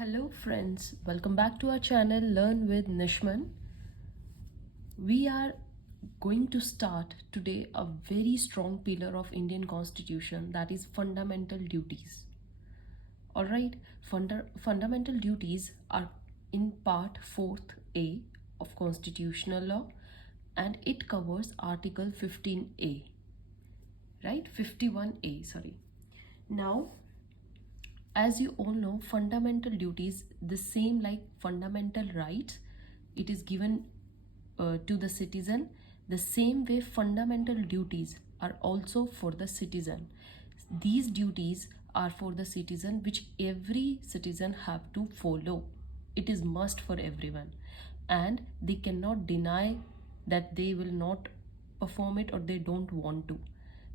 Hello friends, welcome back to our channel Learn with NISHMAN. We are going to start today a very strong pillar of Indian Constitution, that is fundamental duties. Alright, fundamental duties are in part 4th A of constitutional law and it covers Article 15A, right? 51A, sorry. Now, as you all know, fundamental duties, the same like fundamental rights, it is given to the citizen. The same way fundamental duties are also for the citizen. These duties are for the citizen which every citizen have to follow. It is must for everyone and they cannot deny that they will not perform it or they don't want to.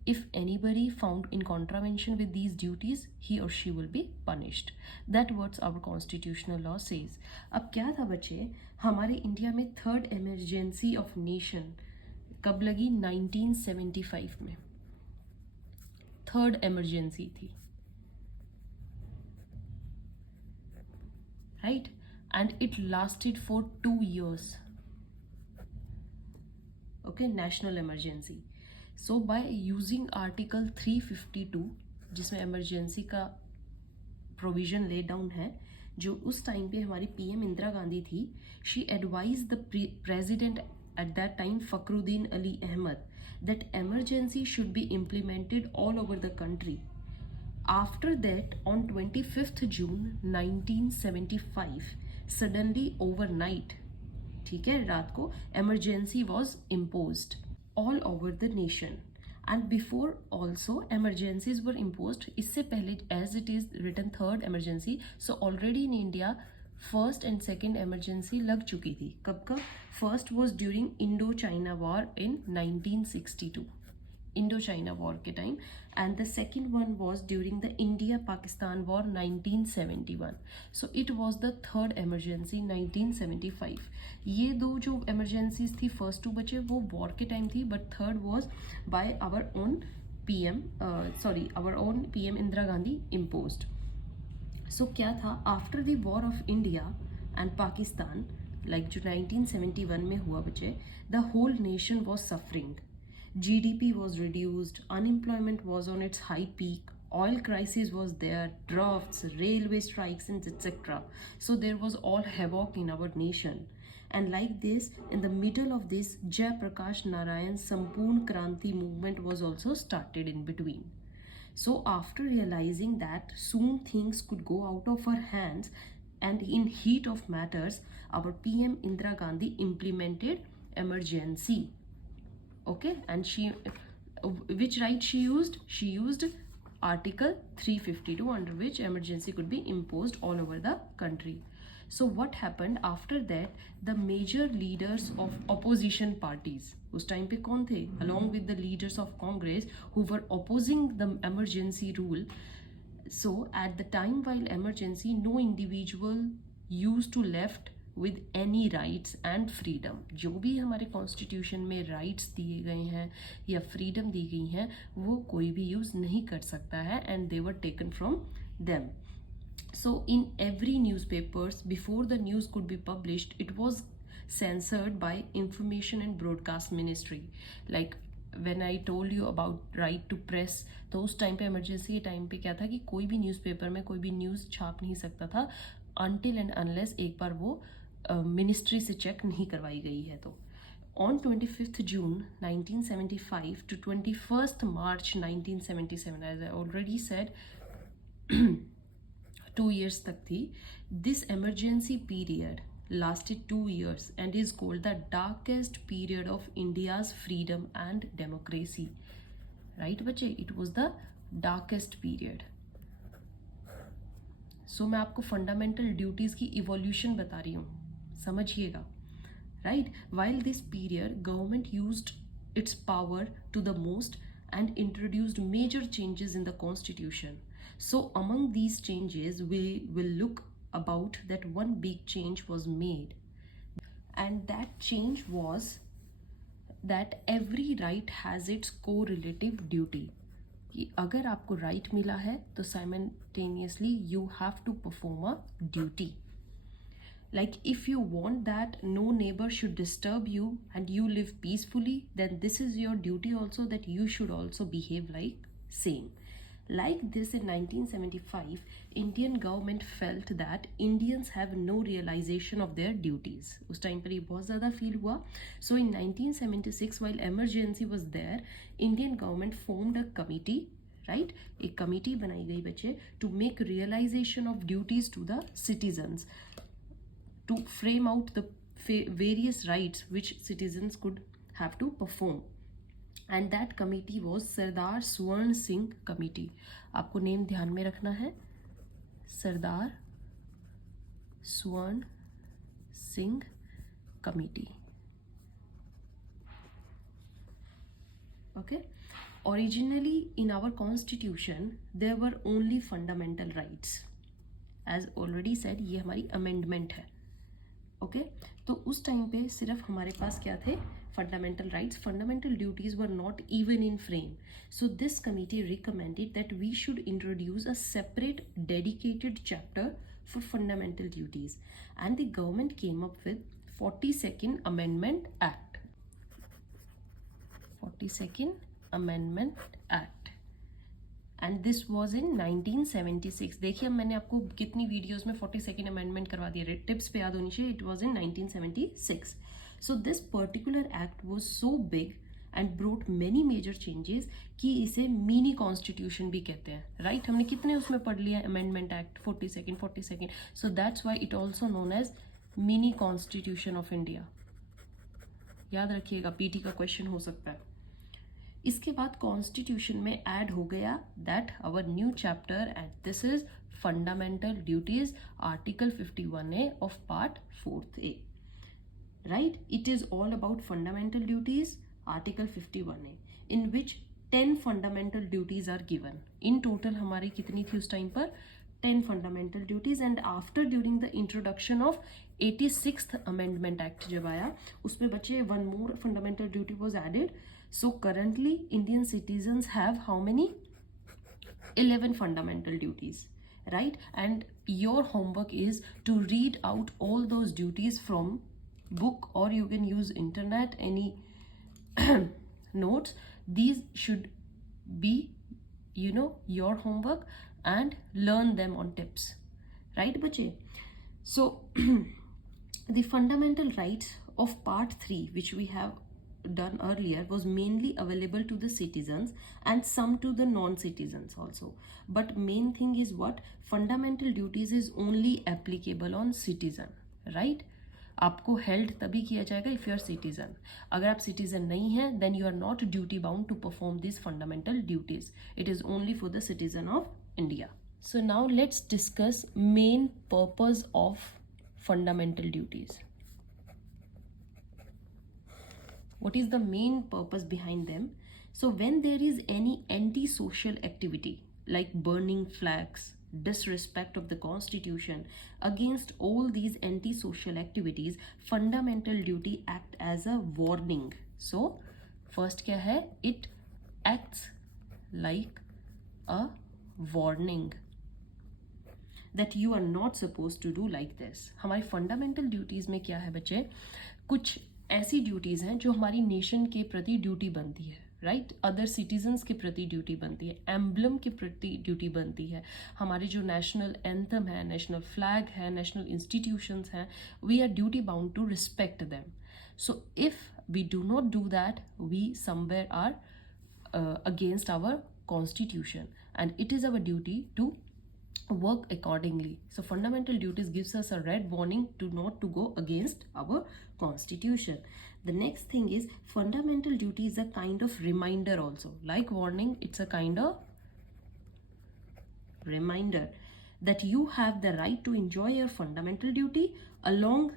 If anybody found in contravention with these duties, he or she will be punished. That what our constitutional law says. अब क्या था बच्चे, हमारे India में third emergency of nation कब लगी? 1975 में third emergency थी, right? And it lasted for 2 years. Okay, national emergency. So by using Article 352, जिसमें emergency का provision laid down है, जो उस टाइम पे हमारी PM इंदिरा गांधी थी, she advised the president at that time, Fakhruddin Ali Ahmed, that emergency should be implemented all over the country. After that, on 25th June 1975, suddenly overnight, ठीक है, रात को emergency was imposed all over the nation. And before also emergencies were imposed, इससे पहले as it is written third emergency, so already in India first and second emergency लग चुकी थी. कब? First was during Indo-China War in 1962, Indo-China War के time, and the second one was during the India-Pakistan War 1971. So it was the third emergency 1975. ये दो जो emergencies थी, first two बचे वो war के time थी, but third was by our own PM, our own PM Indira Gandhi imposed. So क्या था? After the war of India and Pakistan, like जो 1971 में हुआ बचे, the whole nation was suffering. GDP was reduced, unemployment was on its high peak, oil crisis was there, droughts, railway strikes, and etc. So there was all havoc in our nation. And like this, in the middle of this, Jai Prakash Narayan's Sampoorn Kranti movement was also started in between. So after realizing that soon things could go out of her hands, and in heat of matters, our PM Indira Gandhi implemented emergency. Okay, and she, which right she used? She used Article 352, under which emergency could be imposed all over the country. So what happened after that? The major leaders of opposition parties, उस time पे कौन थे? Along with the leaders of Congress who were opposing the emergency rule. So at the time while emergency, no individual used to left with any rights and freedom. जो भी हमारे constitution में rights दिए गए हैं या फ्रीडम दी गई हैं, वो कोई भी यूज़ नहीं कर सकता है, and they were taken from them. So in every newspapers, before the news could be published, it was censored by Information and Broadcast Ministry. Like when I told you about right to press, तो उस time पे emergency time पे क्या था कि कोई भी newspaper में कोई भी न्यूज़ छाप नहीं सकता था until and unless एक बार वो मिनिस्ट्री से चेक नहीं करवाई गई है. तो on 25th June 1975 to 21st March 1977, as I already said, 2 years तक थी. This emergency period lasted 2 years and is called the darkest period of India's freedom and democracy. Right बच्चे, it was the darkest period. So मैं आपको fundamental duties की evolution बता रही हूँ, समझिएगा. Right? While this period, government used its power to the most and introduced major changes in the constitution. So among these changes, we will look about that one big change was made. And that change was that every right has its correlative duty. कि अगर आपको right मिला है तो simultaneously you have to perform a duty. Like if you want that no neighbor should disturb you and you live peacefully, then this is your duty also, that you should also behave like same. Like this, in 1975, Indian government felt that Indians have no realization of their duties. उस time पर ये बहुत ज़्यादा feel हुआ. So in 1976, while emergency was there, Indian government formed a committee, right? एक committee बनाई गई बच्चे to make realization of duties to the citizens, to frame out the various rights which citizens could have to perform. And that committee was सरदार स्वर्ण Singh committee. आपको name ध्यान में रखना है, सरदार स्वर्ण Singh committee. Okay. Originally in our constitution there were only fundamental rights. As already said, ये हमारी amendment है. ओके तो उस टाइम पे सिर्फ हमारे पास क्या थे, fundamental rights. Fundamental duties were not even in frame. So this committee recommended that we should introduce a separate dedicated chapter for fundamental duties and the government came up with 42nd amendment act. 42nd amendment act and this was in 1976. देखिए मैंने आपको कितनी videos में 42nd amendment करवा दिया, tips पे याद होनी चाहिए. It was in 1976. So this particular act was so big and brought many major changes कि इसे मिनी कॉन्स्टिट्यूशन भी कहते हैं, राइट? हमने कितने उसमें पढ़ लिया amendment act, 42nd. So that's why it also known as mini constitution of India. याद रखिएगा, पीटी का क्वेश्चन हो सकता है. इसके बाद कॉन्स्टिट्यूशन में ऐड हो गया that our new chapter and this is fundamental duties, article 51A of part 4A. Right, it is all about fundamental duties, article 51A, in which 10 fundamental duties are given. In total हमारी कितनी थी उस time पर? 10 fundamental duties. And after during the introduction of 86th amendment act जब आया, उसमें बच्चे one more fundamental duty was added. So currently Indian citizens have how many? 11 fundamental duties, right? And your homework is to read out all those duties from book, or you can use internet, any notes. These should be, your homework, and learn them on tips, right bache? So the fundamental rights of part 3, which we have done earlier, was mainly available to the citizens and some to the non-citizens also. But main thing is what? Fundamental duties is only applicable on citizen, right? आपको held तभी किया जाएगा if you are citizen. अगर आप citizen नहीं हैं, then you are not duty bound to perform these fundamental duties. It is only for the citizen of India. So now let's discuss main purpose of fundamental duties. What is the main purpose behind them? So when there is any anti-social activity like burning flags, disrespect of the constitution, against all these anti-social activities, fundamental duty act as a warning. So first क्या है? It acts like a warning that you are not supposed to do like this. हमारी fundamental duties में क्या है बच्चे? कुछ ऐसी duties हैं जो हमारी नेशन के प्रति ड्यूटी बनती है, राइट? अदर सिटीजन्स के प्रति ड्यूटी बनती है, एम्बलम के प्रति ड्यूटी बनती है, हमारे जो नेशनल एंथम है, नेशनल फ्लैग है, नेशनल इंस्टीट्यूशंस हैं, we are duty bound to respect them. So if we do not do that, we somewhere are against our constitution and it is our duty to work accordingly. So fundamental duties gives us a red warning to not to go against our constitution. The next thing is fundamental duty is a kind of reminder also. Like warning, it's a kind of reminder that you have the right to enjoy your fundamental duty. Along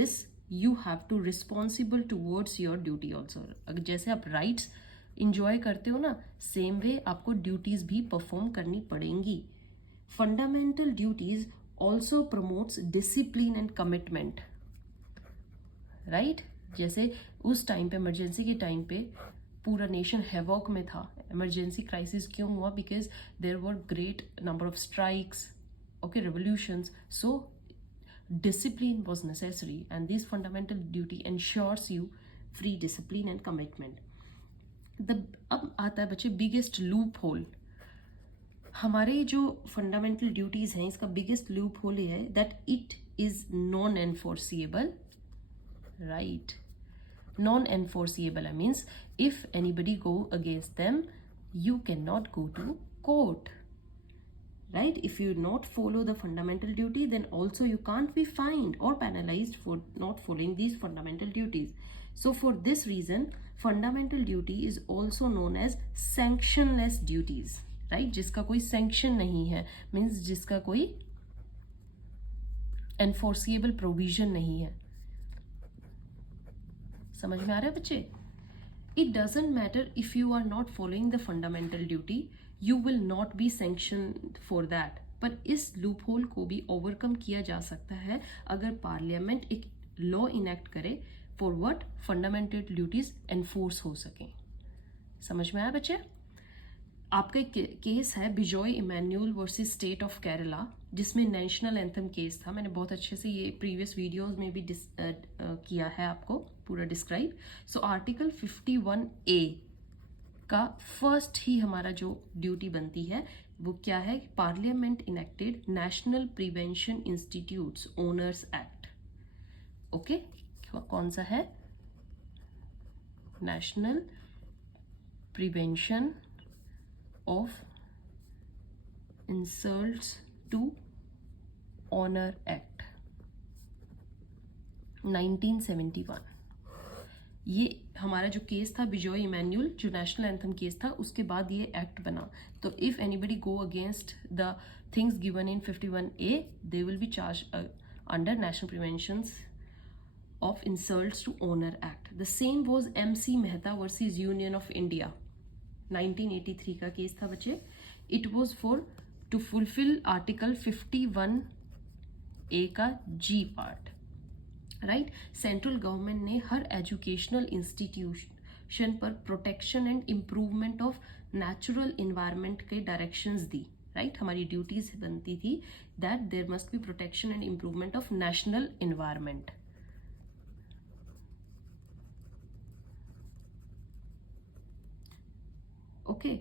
this, you have to responsible towards your duty also. अगर जैसे आप rights enjoy करते हो ना, same way आपको duties भी perform करनी पड़ेंगी. Fundamental duties also promotes discipline and commitment, right? जैसे उस टाइम पे, इमरजेंसी के टाइम पे, पूरा नेशन हैवॉक में था, इमरजेंसी क्राइसिस क्यों हुआ? Because there were great number of strikes, okay, revolutions. So discipline was necessary, and this fundamental duty ensures you free discipline and commitment. अब आता है बच्चे बिगेस्ट लूप होल. हमारे जो फंडामेंटल ड्यूटीज हैं इसका बिगेस्ट लूप होल ये है that it is non enforceable. Right, non enforceable means if anybody go against them you cannot go to court, right? If you not follow the fundamental duty, then also you can't be fined or penalized for not following these fundamental duties. So for this reason, fundamental duty is also known as sanctionless duties, right? जिसका कोई sanction नहीं है, means जिसका कोई enforceable provision नहीं है. समझ में आ रहा है बच्चे? It doesn't matter if you are not following the fundamental duty, you will not be sanctioned for that. पर इस लूप होल को भी ओवरकम किया जा सकता है अगर पार्लियामेंट एक लॉ इनेक्ट करे for what fundamental duties enforce हो सके. समझ में आया बच्चे? आपका एक केस है Bijoe Emmanuel versus state of Kerala, जिसमें नेशनल एंथम केस था. मैंने बहुत अच्छे से ये प्रीवियस वीडियोस में भी किया है आपको पूरा डिस्क्राइब. सो आर्टिकल 51A का फर्स्ट ही हमारा जो ड्यूटी बनती है वो क्या है? Parliament enacted national prevention institutes owners act. Okay, कौन सा है? National prevention of insults to honor act 1971. ये हमारा जो केस था बिजॉय इमैनुअल, जो नेशनल एंथम केस था, उसके बाद ये एक्ट बना. तो if anybody go against the things given in 51A, they will be charge under national prevention of insults to honour act. The same was MC Mehta versus union of India, 1983 का केस था बच्चे. It was for to fulfil article 51A का G part. Right, central government ने हर educational institution पर protection and improvement of natural environment के directions दी. राइट, हमारी ड्यूटीज बनती थी that there must be protection and improvement of national environment. Okay,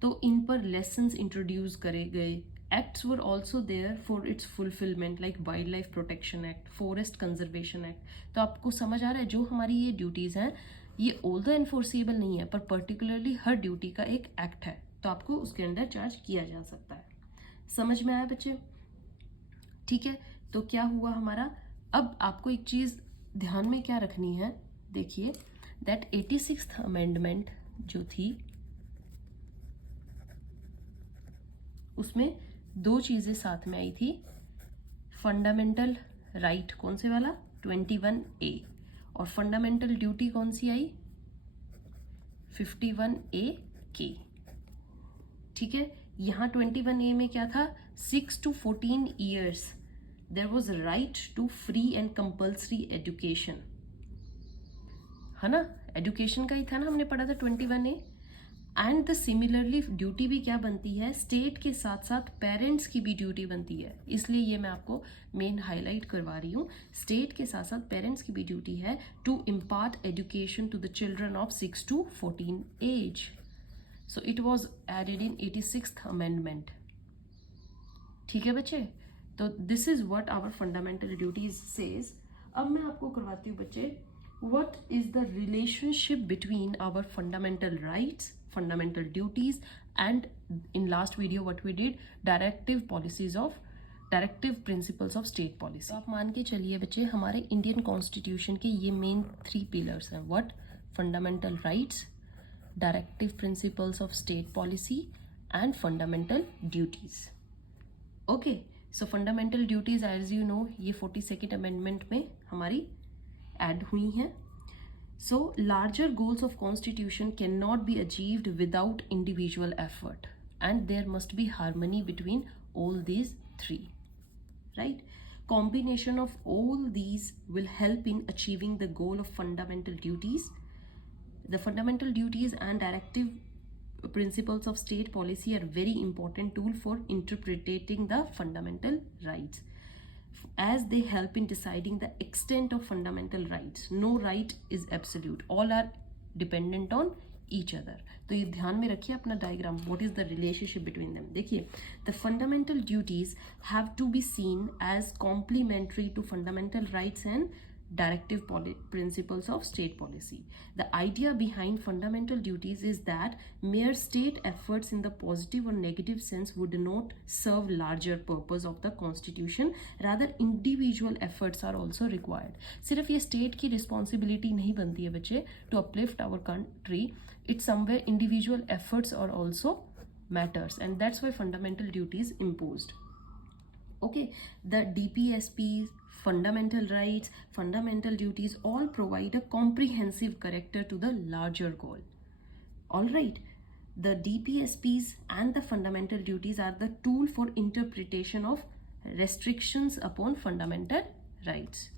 तो इन पर लेसन्स इंट्रोड्यूस करे गए. Acts were also there for its fulfilment like wild life protection act, forest conservation act. तो आपको समझ आ रहा है जो हमारी ये ड्यूटीज़ हैं ये ऑल्दो एनफोर्सिएबल नहीं है, पर पर्टिकुलरली हर ड्यूटी का एक एक्ट है, तो आपको उसके अंदर चार्ज किया जा सकता है. समझ में आया बच्चे? ठीक है, तो क्या हुआ हमारा? अब आपको एक चीज़ ध्यान में क्या रखनी है, देखिए दैट 86th अमेंडमेंट जो थी उसमें दो चीजें साथ में आई थी. फंडामेंटल राइट कौन से वाला? 21A. और फंडामेंटल ड्यूटी कौन सी आई? 51A के. ठीक है, यहाँ 21A में क्या था? 6 to 14 years there was a right to free and compulsory education, है ना? एजुकेशन का ही था ना, हमने पढ़ा था 21A. And the similarly duty भी क्या बनती है? स्टेट के साथ साथ पेरेंट्स की भी ड्यूटी बनती है. इसलिए ये मैं आपको मेन हाईलाइट करवा रही हूँ. स्टेट के साथ साथ पेरेंट्स की भी ड्यूटी है to impart education to the children of 6 to 14 age. So it was added in 86th amendment. ठीक है बच्चे, तो this is what our fundamental duties says. अब मैं आपको करवाती हूँ बच्चे what is the relationship between our fundamental rights, fundamental duties, and in last video what we did, directive principles of state policy. तो आप मान के चलिए बच्चे हमारे इंडियन कॉन्स्टिट्यूशन के ये मेन 3 पिलर्स हैं. What? Fundamental rights, directive principles of state policy and fundamental duties. Okay, so fundamental duties as you know ये 42nd अमेंडमेंट में हमारी ऐड हुई हैं. So larger goals of constitution can not be achieved without individual effort and there must be harmony between all these 3. Right, combination of all these will help in achieving the goal of fundamental duties The fundamental duties and directive principles of state policy are very important tool for interpreting the fundamental rights, as they help in deciding the extent of fundamental rights. No right is absolute, all are dependent on each other. तो ये ध्यान में रखिए अपना diagram, what is the relationship between them. देखिए, the fundamental duties have to be seen as complementary to fundamental rights and directive principles of state policy. The idea behind fundamental duties is that mere state efforts in the positive or negative sense would not serve larger purpose of the constitution, rather individual efforts are also required. सिर्फ ये state की responsibility नहीं बनती है बच्चे to uplift our country, it's somewhere individual efforts are also matters, and that's why fundamental duties imposed. Okay, the DPSPs, fundamental rights, fundamental duties all provide a comprehensive character to the larger goal. All right, the DPSPs and the fundamental duties are the tool for interpretation of restrictions upon fundamental rights.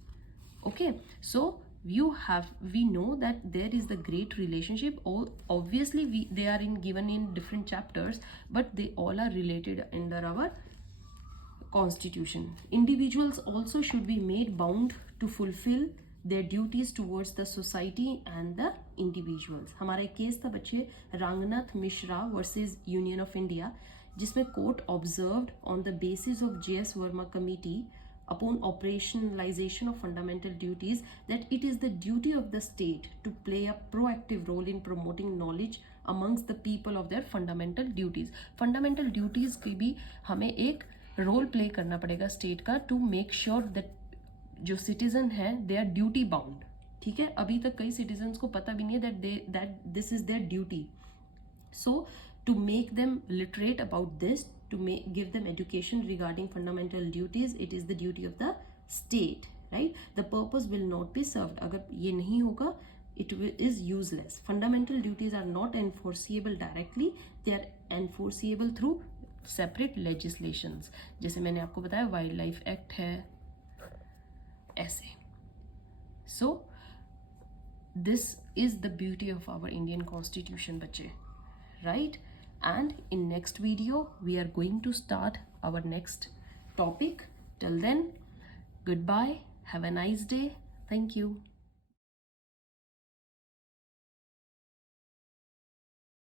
Okay, so we know that there is the great relationship. Obviously they are given in different chapters, but they all are related under our constitution. Individuals also should be made bound to fulfill their duties towards the society and the individuals. हमारा एक case था बच्चे Ranganath Mishra versus union of India, जिसमें court observed on the basis of JS Verma committee upon operationalization of fundamental duties that it is the duty of the state to play a proactive role in promoting knowledge amongst the people of their fundamental duties. Fundamental duties की भी हमें एक role play करना पड़ेगा state का to make sure that जो citizen है they are duty bound. ठीक है, अभी तक कई सिटीजन्स को पता भी नहीं है that this is there duty. So to make them literate about this, to give them education regarding fundamental duties, it is the duty of the state, right? The purpose will not be served. अगर ये नहीं होगा, it is useless. Fundamental duties are not enforceable directly, they are enforceable through separate legislations. जैसे मैंने आपको बताया wild life act है, ऐसे. So this is the beauty of our Indian Constitution, बच्चे, right? And in next video we are going to start our next topic. Till then, goodbye, have a nice day, thank you.